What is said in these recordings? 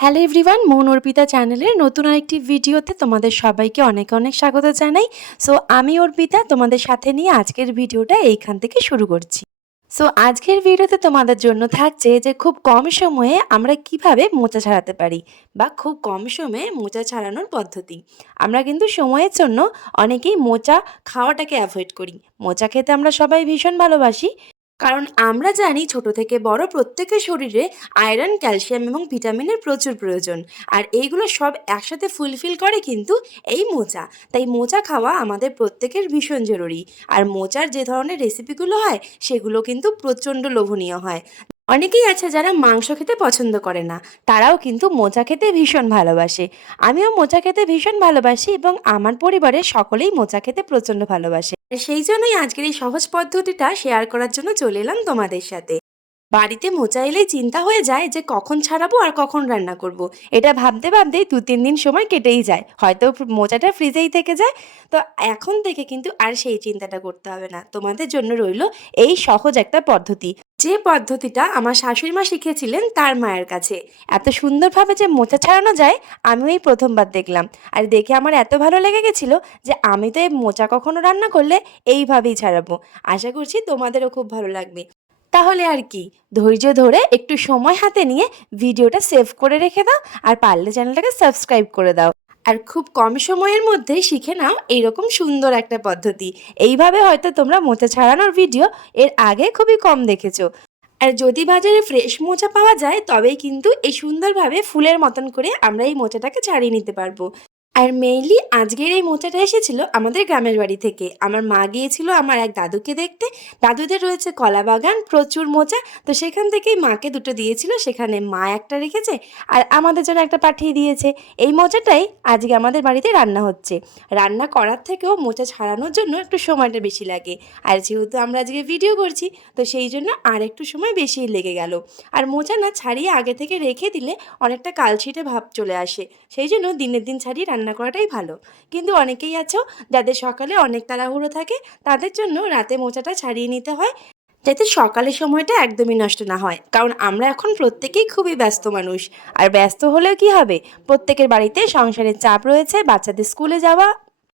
Hello everyone মন অর্পিতা চ্যানেলের নতুন আরেকটি ভিডিওতে তোমাদের সবাইকে অনেক অনেক স্বাগত জানাই। সো আমি অর্পিতা, তোমাদের সাথে নিয়ে আজকের ভিডিওটা এইখান থেকে শুরু করছি। সো আজকের ভিডিওতে তোমাদের জন্য থাকছে যে খুব কম সময়ে আমরা কীভাবে মোচা ছাড়াতে পারি বা খুব কম সময়ে মোচা ছাড়ানোর পদ্ধতি। আমরা কিন্তু সময়ের জন্য অনেকেই মোচা খাওয়াটাকে অ্যাভয়েড করি। মোচা খেতে আমরা সবাই ভীষণ ভালোবাসি। কারণ আমরা জানি ছোট থেকে বড় প্রত্যেকের শরীরে আয়রন, ক্যালসিয়াম এবং ভিটামিনের প্রচুর প্রয়োজন। আর এইগুলো সব একসাথে ফুলফিল করে কিন্তু এই মোচা। তাই মোচা খাওয়া আমাদের প্রত্যেকের ভীষণ জরুরি। আর মোচার যে ধরনের রেসিপিগুলো হয়, সেগুলো কিন্তু প্রচণ্ড লোভনীয় হয়। অনেকেই আছে যারা মাংস খেতে পছন্দ করে না। তারাও কিন্তু মোচা খেতে ভীষণ ভালোবাসে। আমিও মোচা খেতে ভীষণ ভালোবাসি এবং আমার পরিবারের সকলেই মোচা খেতে প্রচণ্ড ভালোবাসে। সেই জন্যই আজকের এই সহজ পদ্ধতিটা শেয়ার করার জন্য চলে এলাম তোমাদের সাথে। বাড়িতে মোচা এলেই চিন্তা হয়ে যায় যে কখন ছাড়াবো আর কখন রান্না করব। এটা ভাবতে ভাবতেই দু তিন দিন সময় কেটেই যায়। হয়তো মোচাটা ফ্রিজেই থেকে যায়। তো এখন থেকে কিন্তু আর সেই চিন্তাটা করতে হবে না। তোমাদের জন্য রইল এই সহজ একটা পদ্ধতি। যে পদ্ধতিটা আমার শাশুড়ি মা শিখেছিলেন তার মায়ের কাছে। এত সুন্দরভাবে যে মোচা ছাড়ানো যায়, আমিও এই প্রথমবার দেখলাম। আর দেখে আমার এত ভালো লেগে গেছিল যে আমি তো এই মোচা কখনো রান্না করলে এইভাবেই ছাড়াবো। আশা করছি তোমাদেরও খুব ভালো লাগবে। তাহলে আর কি, ধৈর্য ধরে একটু সময় হাতে নিয়ে ভিডিওটা সেভ করে রেখে দাও আর পারলে চ্যানেলটাকে সাবস্ক্রাইব করে দাও। আর খুব কম সময়ের মধ্যেই শিখে নাও এইরকম সুন্দর একটা পদ্ধতি। এইভাবে হয়তো তোমরা মোচা ছাড়ানোর ভিডিও এর আগে খুবই কম দেখেছ। আর যদি বাজারে ফ্রেশ মোচা পাওয়া যায় তবেই কিন্তু এই সুন্দরভাবে ফুলের মতন করে আমরা এই মোচাটাকে ছাড়িয়ে নিতে পারব। আর মেইনলি আজকের এই মোচাটা এসেছিল আমাদের গ্রামের বাড়ি থেকে। আমার মা গিয়েছিল আমার এক দাদুকে দেখতে। দাদুদের রয়েছে কলা বাগান, প্রচুর মোচা। তো সেখান থেকেই মাকে দুটো দিয়েছিল। সেখানে মা একটা রেখেছে আর আমাদের জন্য একটা পাঠিয়ে দিয়েছে। এই মোচাটাই আজকে আমাদের বাড়িতে রান্না হচ্ছে। রান্না করার থেকেও মোচা ছাড়ানোর জন্য একটু সময়টা বেশি লাগে। আর যেহেতু আমরা আজকে ভিডিও করছি, তো সেই জন্য আর একটু সময় বেশিই লেগে গেল। আর মোচা না ছাড়িয়ে আগে থেকে রেখে দিলে অনেকটা কালছিটে ভাব চলে আসে। সেই জন্য দিনের দিন ছাড়িয়ে রান্না করাটাই ভালো। কিন্তু অনেকেই আছো যাদের সকালে অনেক তাড়াহুড়ো থাকে, তাদের জন্য রাতে মোচাটা ছাড়িয়ে নিতে হয়, যাতে সকালের সময়টা একদমই নষ্ট না হয়। কারণ আমরা এখন প্রত্যেকেই খুবই ব্যস্ত মানুষ। আর ব্যস্ত হলেও কি হবে? প্রত্যেকের বাড়িতে সংসারের চাপ রয়েছে, বাচ্চাদের স্কুলে যাওয়া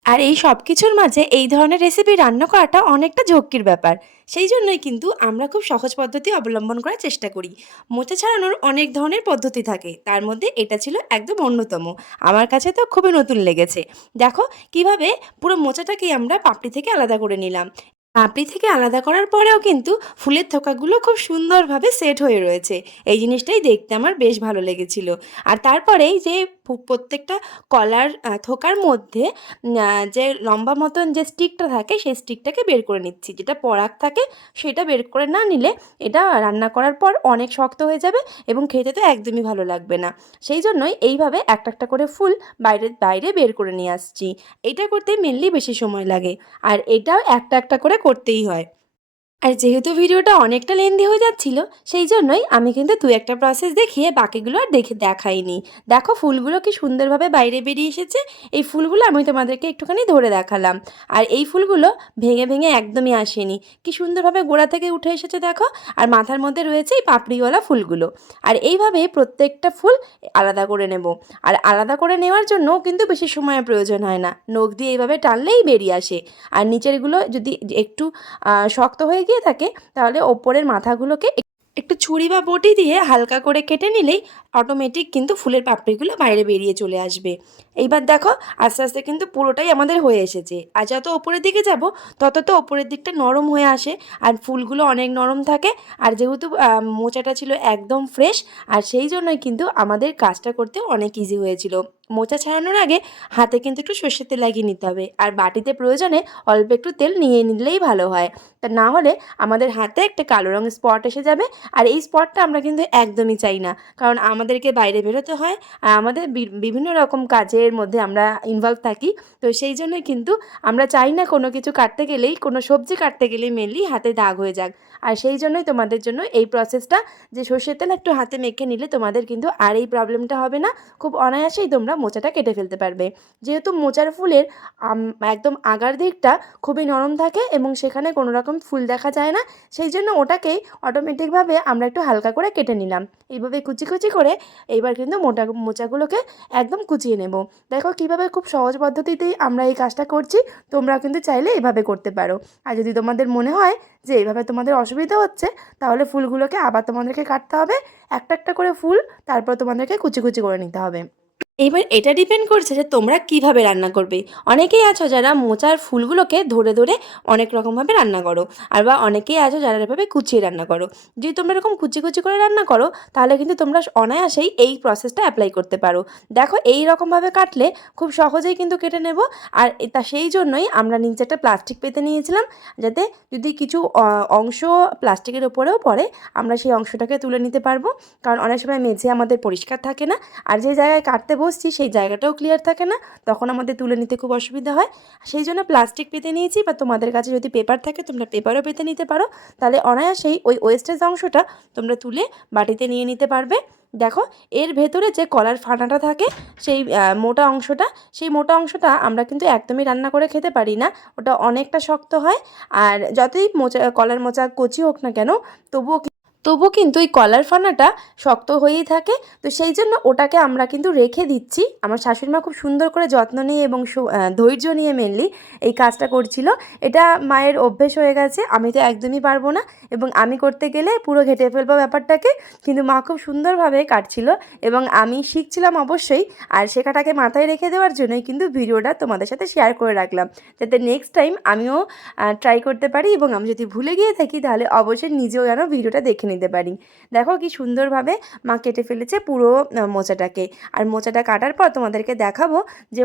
আর এই সব কিছুর মাঝে এই ধরনের রেসিপি রান্না করাটা অনেকটা ঝক্কির ব্যাপার। সেই জন্যই কিন্তু আমরা খুব সহজ পদ্ধতি অবলম্বন করার চেষ্টা করি। মোচা ছাড়ানোর অনেক ধরনের পদ্ধতি থাকে, তার মধ্যে এটা ছিল একদম অন্যতম। আমার কাছে তো খুবই নতুন লেগেছে। দেখো, কীভাবে পুরো মোচাটাকেই আমরা পাপড়ি থেকে আলাদা করে নিলাম। পাপড়ি থেকে আলাদা করার পরেও কিন্তু ফুলের থোকাগুলো খুব সুন্দরভাবে সেট হয়ে রয়েছে। এই জিনিসটাই দেখতে আমার বেশ ভালো লেগেছিল। আর তারপরেই যে প্রত্যেকটা কলার থোকার মধ্যে যে লম্বা মতন যে স্টিকটা থাকে, সেই স্টিকটাকে বের করে নিচ্ছি। যেটা পরাগ থাকে, সেটা বের করে না নিলে এটা রান্না করার পর অনেক শক্ত হয়ে যাবে এবং খেতে তো একদমই ভালো লাগবে না। সেই জন্যই এইভাবে একটা একটা করে ফুল বাইরে বাইরে বের করে নিয়ে আসছি। এটা করতে মেনলি বেশি সময় লাগে। আর এটাও একটা একটা করে করতেই হয়। আর যেহেতু ভিডিওটা অনেকটা লেন্দি হয়ে যাচ্ছিল, সেই জন্যই আমি কিন্তু দু একটা প্রসেস দেখিয়ে বাকিগুলো আর দেখে দেখাইনি। দেখো, ফুলগুলো কি সুন্দরভাবে বাইরে বেরিয়ে এসেছে। এই ফুলগুলো আমি তোমাদেরকে একটুখানি ধরে দেখালাম। আর এই ফুলগুলো ভেঙে ভেঙে একদমই আসেনি। কি সুন্দরভাবে গোড়া থেকে উঠে এসেছে দেখো, আর মাথার মধ্যে রয়েছে এই পাপড়িওয়ালা ফুলগুলো। আর এইভাবে প্রত্যেকটা ফুল আলাদা করে নেব। আর আলাদা করে নেওয়ার জন্য কিন্তু বেশি সময়ের প্রয়োজন হয় না। নখ দিয়ে এইভাবে টানলেই বেরিয়ে আসে। আর নিচেরগুলো যদি একটু শক্ত হয়ে গিয়ে থাকে, তাহলে ওপরের মাথাগুলোকে একটু ছুরি বা বটি দিয়ে হালকা করে কেটে নিলেই অটোমেটিক কিন্তু ফুলের পাপড়িগুলো বাইরে বেরিয়ে চলে আসবে। এইবার দেখো, আস্তে আস্তে কিন্তু পুরোটাই আমাদের হয়ে এসেছে। আর যত ওপরের দিকে যাব, তত তো ওপরের দিকটা নরম হয়ে আসে। আর ফুলগুলো অনেক নরম থাকে। আর যেহেতু মোচাটা ছিল একদম ফ্রেশ আর সেই জন্যই কিন্তু আমাদের কাজটা করতে অনেক ইজি হয়েছিল। মোচা ছাড়ানোর আগে হাতে কিন্তু একটু সর্ষের তেল লাগিয়ে নিতে হবে। আর বাটিতে প্রয়োজনে অল্প একটু তেল নিয়ে নিলেই ভালো হয়। তা না হলে আমাদের হাতে একটা কালো রঙের স্পট এসে যাবে। আর এই স্পটটা আমরা কিন্তু একদমই চাই না। কারণ আমাদেরকে বাইরে বেরোতে হয়। আর আমাদের বিভিন্ন রকম কাজের মধ্যে আমরা ইনভলভ থাকি। তো সেই জন্যই কিন্তু আমরা চাই না কোনো কিছু কাটতে গেলেই, কোনো সবজি কাটতে গেলেই মেনলি হাতে দাগ হয়ে যাক। আর সেই জন্যই তোমাদের জন্য এই প্রসেসটা যে সর্ষের তেল একটু হাতে মেখে নিলে তোমাদের কিন্তু আর এই প্রবলেমটা হবে না। খুব অনায়াসেই তোমরা মোচাটা কেটে ফেলতে পারবে। যেহেতু মোচার ফুলের একদম আগার দিকটা খুবই নরম থাকে এবং সেখানে কোনো রকম ফুল দেখা যায় না, সেই জন্য ওটাকেই অটোমেটিকভাবে আমরা একটু হালকা করে কেটে নিলাম। এইভাবে কুচি কুচি করে এইবার কিন্তু মোটা, মোচাগুলোকে একদম কুচিয়ে নেব। দেখো কীভাবে খুব সহজ পদ্ধতিতেই আমরা এই কাজটা করছি তোমরা কিন্তু চাইলে এভাবে করতে পারো। আর যদি তোমাদের মনে হয় যে এইভাবে তোমাদের অসুবিধা হচ্ছে, তাহলে ফুলগুলোকে আবার তোমাদেরকে কাটতে হবে। একটা একটা করে ফুল, তারপর তোমাদেরকে কুচি কুচি করে নিতে হবে। এবার এটা ডিপেন্ড করছে যে তোমরা কীভাবে রান্না করবে। অনেকেই আছো যারা মোচার ফুলগুলোকে ধরে ধরে অনেক রকমভাবে রান্না করো, আর বা অনেকেই আছো যারা এভাবে কুচিয়ে রান্না করো। যদি তোমরা এরকম কুচি কুচি করে রান্না করো, তাহলে কিন্তু তোমরা অনায়াসেই এই প্রসেসটা অ্যাপ্লাই করতে পারো। দেখো, এই রকমভাবে কাটলে খুব সহজেই কিন্তু কেটে নেব, আর তা সেই জন্যই আমরা নিচে একটা প্লাস্টিক পেতে নিয়েছিলাম, যাতে যদি কিছু অংশ প্লাস্টিকের ওপরেও পড়ে, আমরা সেই অংশটাকে তুলে নিতে পারব। কারণ অনেক সময় মেঝে আমাদের পরিষ্কার থাকে না, আর যে জায়গায় কাটতে বসছি, সেই জায়গাটাও ক্লিয়ার থাকে না, তখন আমাদের তুলে নিতে খুব অসুবিধা হয়। সেই জন্য প্লাস্টিক পেতে নিয়েছি বা তোমাদের কাছে যদি পেপার থাকে, তোমরা পেপারও পেতে নিতে পারো। তাহলে অনায়াসেই ওই ওয়েস্টেজ অংশটা তোমরা তুলে বাটিতে নিয়ে নিতে পারবে। দেখো, এর ভেতরে যে কলার ফাটাটা থাকে, সেই মোটা অংশটা, সেই মোটা অংশটা আমরা কিন্তু একদমই রান্না করে খেতে পারি না, ওটা অনেকটা শক্ত হয়। আর যতই মোচা, কলার মোচা কচি হোক না কেন, তবুও তবুও কিন্তু এই কলার ফানাটা শক্ত হয়েই থাকে। তো সেই জন্য ওটাকে আমরা কিন্তু রেখে দিচ্ছি। আমার শাশুড়ি মা খুব সুন্দর করে যত্ন নিয়ে এবং ধৈর্য নিয়ে মেনলি এই কাজটা করছিল। এটা মায়ের অভ্যেস হয়ে গেছে। আমি তো একদমই পারব না এবং আমি করতে গেলে পুরো ঘেটে ফেলব ব্যাপারটাকে। কিন্তু মা খুব সুন্দরভাবে কাটছিল এবং আমি শিখছিলাম অবশ্যই। আর শেখাটাকে মাথায় রেখে দেওয়ার জন্যই কিন্তু ভিডিওটা তোমাদের সাথে শেয়ার করে রাখলাম। যাতে নেক্সট টাইম আমিও ট্রাই করতে পারি এবং আমি যদি ভুলে গিয়ে থাকি তাহলে অবশ্যই নিজেও যেন ভিডিওটা দেখে নিতে পারি। দেখো কি সুন্দরভাবে মা কেটে ফেলেছে পুরো মোচাটাকে। আর মোচাটা কাটার পর তোমাদেরকে দেখাবো যে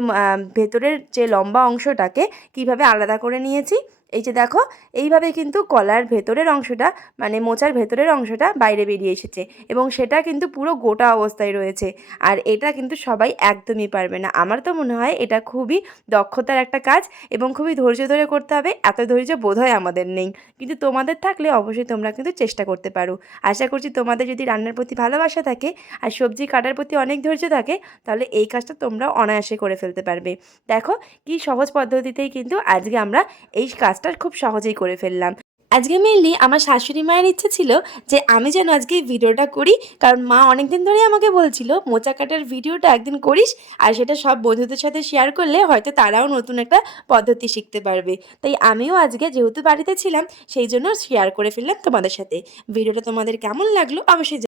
ভেতরের যে লম্বা অংশটাকে কীভাবে আলাদা করে নিয়েছি। এই যে দেখো, এইভাবে কিন্তু কলার ভেতরের অংশটা মানে মোচার ভেতরের অংশটা বাইরে বেরিয়ে এসেছে এবং সেটা কিন্তু পুরো গোটা অবস্থায় রয়েছে। আর এটা কিন্তু সবাই একদমই পারবে না। আমার তো মনে হয় এটা খুবই দক্ষতার একটা কাজ এবং খুবই ধৈর্য ধরে করতে হবে। এত ধৈর্য বোধ হয় আমাদের নেই। কিন্তু তোমাদের থাকলে অবশ্যই তোমরা কিন্তু চেষ্টা করতে পারো। আশা করছি তোমাদের যদি রান্নার প্রতি ভালোবাসা থাকে আর সবজি কাটার প্রতি অনেক ধৈর্য থাকে, তাহলে এই কাজটা তোমরা অনায়াসে করে ফেলতে পারবে। দেখো, কি সহজ পদ্ধতিতেই কিন্তু আজকে আমরা এই কাজটা খুব সহজেই করে ফেললাম। আজকে মেনলি আমার শাশুড়ি মায়ের ইচ্ছে ছিল যে আমি যেন আজকে ভিডিওটা করি, কারণ মা অনেক দিন ধরেই আমাকে বলছিল, মোচা কাটার ভিডিওটা একদিন করিস আর সেটা সব বন্ধুদের সাথে শেয়ার করলে হয়তো তারাও নতুন একটা পদ্ধতি শিখতে পারবে। তাই আমিও আজকে যেহেতু বাড়িতে ছিলাম, সেই জন্য শেয়ার করে ফেললাম তোমাদের সাথে। ভিডিওটা তোমাদের কেমন লাগল অবশ্যই